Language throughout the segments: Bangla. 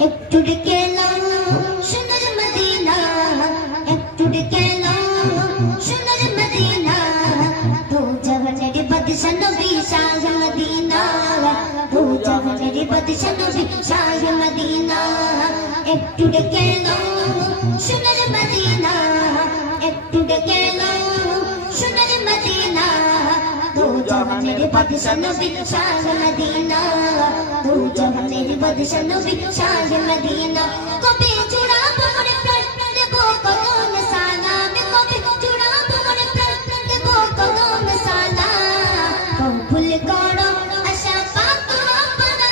একটু ডেকে নাও সোনার মদিনা, একটু ডেকে নাও সোনার মদিনা, দু জাহানের বাদশা নবী শাহ মদিনা, দু জাহানের বাদশা নবী শাহ মদিনা। একটু ডেকে নাও সোনার মদিনা, একটু ডেকে নাও সোনার মদিনা, দু জাহানের বাদশা নবী শাহ মদিনা, দু জাহানের বাদশা নবী শাহ মদিনা। কবে জুড়াবো মোরে প্রাণ দেবো কদম সালাম, কবে জুড়াবো মোরে প্রাণ দেবো কদম সালাম, কবুল করো আশা পাক আপনা,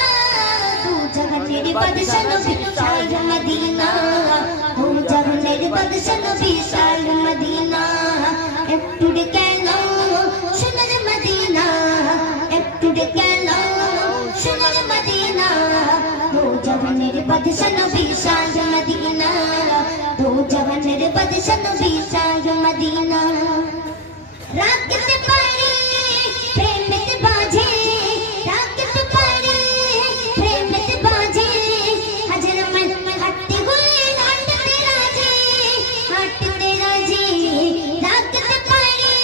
দু জাহানের বাদশা নবী শাহ মদিনা, দু জাহানের বাদশা নবী শাহ মদিনা। একটু ডেকে নাও সোনার মদিনা, একটু ডেকে নাও সোনার মদিনা, দু জাহানের বাদশা নবী শাহ মদিনা, দু জাহানের বাদশা নবী শাহ মদিনা। রাখতে পারি প্রেমেতে বাজে, রাখতে পারি প্রেমেতে বাজে, হাজার মাইল হাঁটতে হলে হাঁটতে রাজি, হাঁটতে রাজি। রাখতে পারি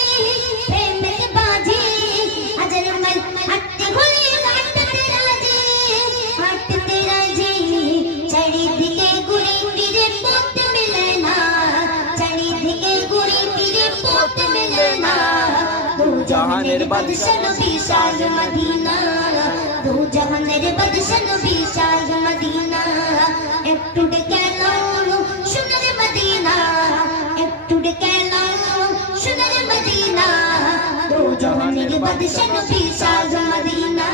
প্রেমেতে বাজে, হাজার মাইল হাঁটতে হলে হাঁটতে রাজি, হাঁটতে রাজি। চারিদিকে ঘুরে ফিরে পথ মেলে না, চারিদিকে ঘুরে ফিরে পথ মেলে না, দু জাহানের বাদশা নবী শাহ মদিনা, দু জাহানের বাদশা নবী শাহ মদিনা। একটু ডেকে নাও সোনার মদিনা, একটু ডেকে নাও সোনার মদিনা, দু জাহানের বাদশা নবী শাহ মদিনা,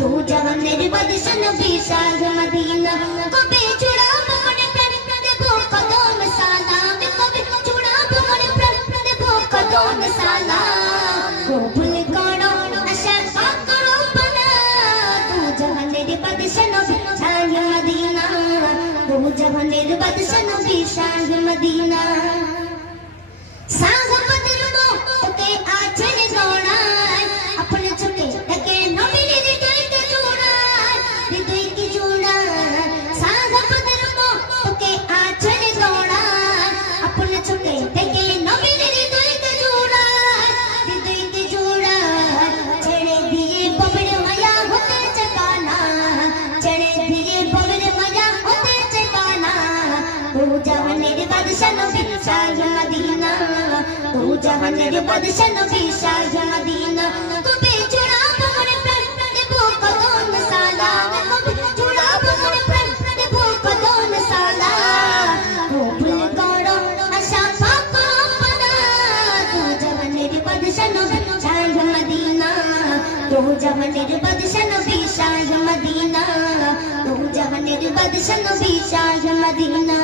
দু জাহানের বাদশা নবী শাহ মদিনা। কবে জুড়াবো মোরে প্রাণ দেবো কদম সালাম, কবে জুড়াবো মোরে প্রাণ দেবো কদম সালাম, কবুল করো আশা পাক করো পানা, দু জাহানের বাদশা নবী শাহ মদিনা, দু জাহানের বাদশা নবী শাহ মদিনা। সাহাবাদের তোকে আছেন জোড়ায়, আপনি চোখে দেখে নবীর হৃদয়কে জোড়ায়, হৃদয়কে জোড়ায়। সাহাবাদের তোকে আছেন জোড়ায়, আপনি চোখে দেখে নবীর হৃদয়কে জোড়ায়, হৃদয়কে জোড়ায়। ছেড়ে দিয়ে ববের মায়া হতে চাকানা, ছেড়ে দিয়ে ববের মায়া হতে চাকানা, দু জাহানের বাদশা নবী শাহ মদিনা, দু জাহানের বাদশা নবী শাহ মদিনা। কবে জুড়াবো মোরে প্রাণ দেবো কদম সালাম, কবে জুড়াবো মোরে প্রাণ দেবো কদম সালাম, কবুল করো আশা পাক আপনা, দু জাহানের বাদশা নবী শাহ মদিনা, দু জাহানের বাদশা নবী শাহ মদিনা, দু জাহানের বাদশা নবী শাহ মদিনা।